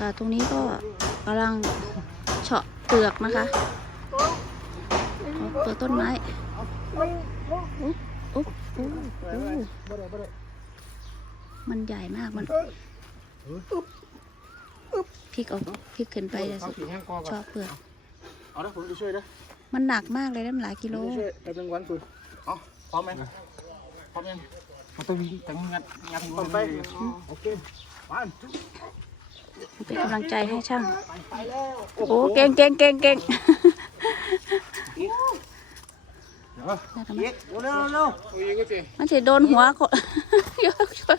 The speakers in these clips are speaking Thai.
ค่ะ ตรงนี้ก็กำลังเฉาะเปลือกนะคะเอาเปลือกต้นไม้อุ๊บอุ๊บอุ๊บอุ๊บมันใหญ่มากมันพลิกออกพลิกขึ้นไปเลยเอาสิขี่แห้งคอก่ชออนบเปลือกเอาละผมจะช่วยนะมันหนักมากเลยนะมันหลายกิโลผมจะช่วยไปเป็นวันคุณเอาพร้อมไหมพร้อมยังมันต้องต้องงัดงัดหัวไปโอเคไป เป็นกำลังใจให้ช่าง โอ้เก่งเก่งเก่งเก่งเดี๋ยวได้ทำไมเร็วเร็วเร็วอีกก็สิมันจะโดนหัวคนเยอะช่วย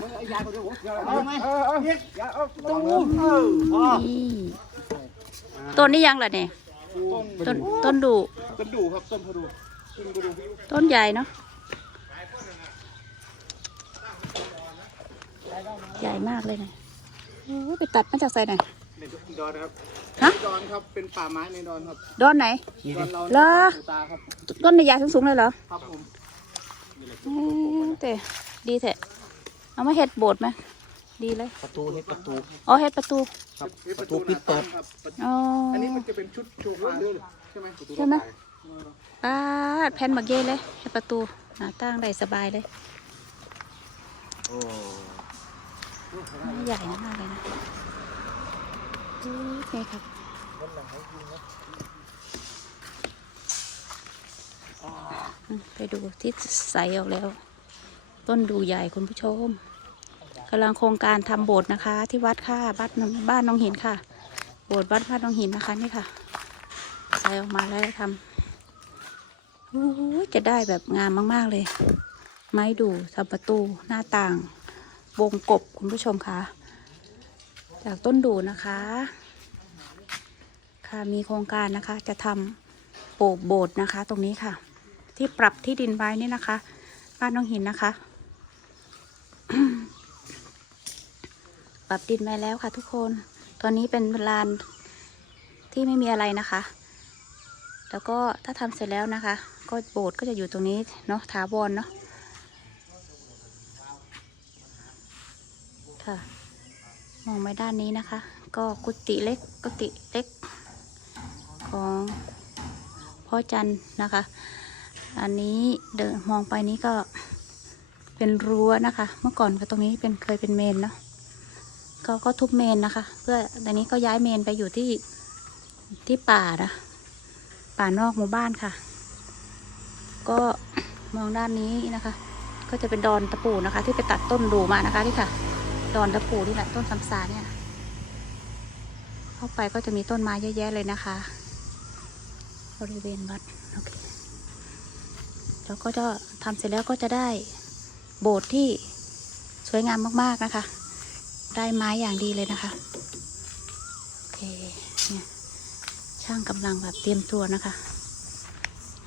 มึงไอ้ยาคนเดียวเอาไหมเออเออยาเอาตู้เออพอนี่ต้นนี้ยังล่ะเนี่ยต้นต้นดูต้นดูครับต้นพะดูต้นพะดูต้นใหญ่เนาะใหญ่มากเลยเนี่ย โอ้ยไปตัดมาจากไสไหนในดอนครับฮะดอนครับเป็นป่าไม้ในดอนครับดอนไหนดอนเราเหรอตาครับต้นใหญ่สูงๆเลยเหรอครับผมเอ้ยแต่ดีแท้เอามาเฮ็ดโบสถ์ไหมดีเลยประตูเฮ็ดประตูอ๋อเฮ็ดประตูครับประตูปิดเปิดครับอ๋ออันนี้มันจะเป็นชุดโชว์ฟ้าด้วยใช่ไหมใช่ไหมปาดแผ่นบักเย่เลยเฮ็ดประตูหน้าต่างได้สบายเลยโอ้ ใหญ่มากเลยนะอืมนี่ครับไปดูที่ใสออกแล้ว ต้นดูใหญ่คุณผู้ชมกำลังโครงการทำโบสถ์นะคะ ที่วัดค่ะบ้านบ้านน้องหินค่ะ โบสถ์วัดบ้านน้องหินนะคะนี่ค่ะใส่ออกมาแล้วทำจะได้แบบงามมาก ๆเลย ไม้ดูทำประตูหน้าต่าง วงกบคุณผู้ชมคะจากต้นดูนะคะ ค่ะมีโครงการนะคะจะทำโปกโบสถ์นะคะ ตรงนี้ค่ะ ที่ปรับที่ดินไว้นี่นะคะ บ้านน้องหินนะคะ ปรับดินไว้แล้วค่ะ ทุกคน ตอนนี้เป็นลานที่ไม่มีอะไรนะคะ แล้วก็ถ้าทำเสร็จแล้วนะคะ ก็โบสถ์ก็จะอยู่ตรงนี้เนาะถาวรเนาะ ค่ะ มองไปด้านนี้นะคะ ก็กุฏิเล็กกุฏิเล็ก ของพ่อจันนะคะ อันนี้เดินมองไปนี้ก็เป็นรั้วนะคะ เมื่อก่อนก็ตรงนี้เป็นเคยเป็นเมนเนาะก็ก็ทุบเมนนะคะ เพื่อตอนนี้ก็ย้ายเมนไปอยู่ที่ที่ป่านะป่านอกหมู่บ้านค่ะ ก็มองด้านนี้นะคะ ก็จะเป็นดอนตะปูนะคะ ที่ไปตัดต้นดูมานะคะนี่ค่ะ ดอนตะปูนี่แหละต้นสำสาเนี่ย เข้าไปก็จะมีต้นไม้เยอะแยะเลยนะคะ บริเวณวัดโอเคแล้วก็จะทำเสร็จแล้วก็จะได้โบสถ์ที่สวยงามมากๆนะคะ ได้ไม้อย่างดีเลยนะคะ โอเคเนี่ยช่างกำลังแบบเตรียมตัวนะคะ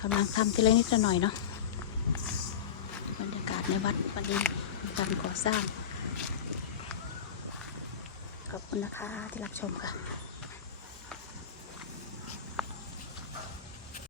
กำลังทำทีละนิดละหน่อยเนาะบรรยากาศในวัดวันนี้การก่อสร้าง ขอบคุณนะคะที่รับชมค่ะ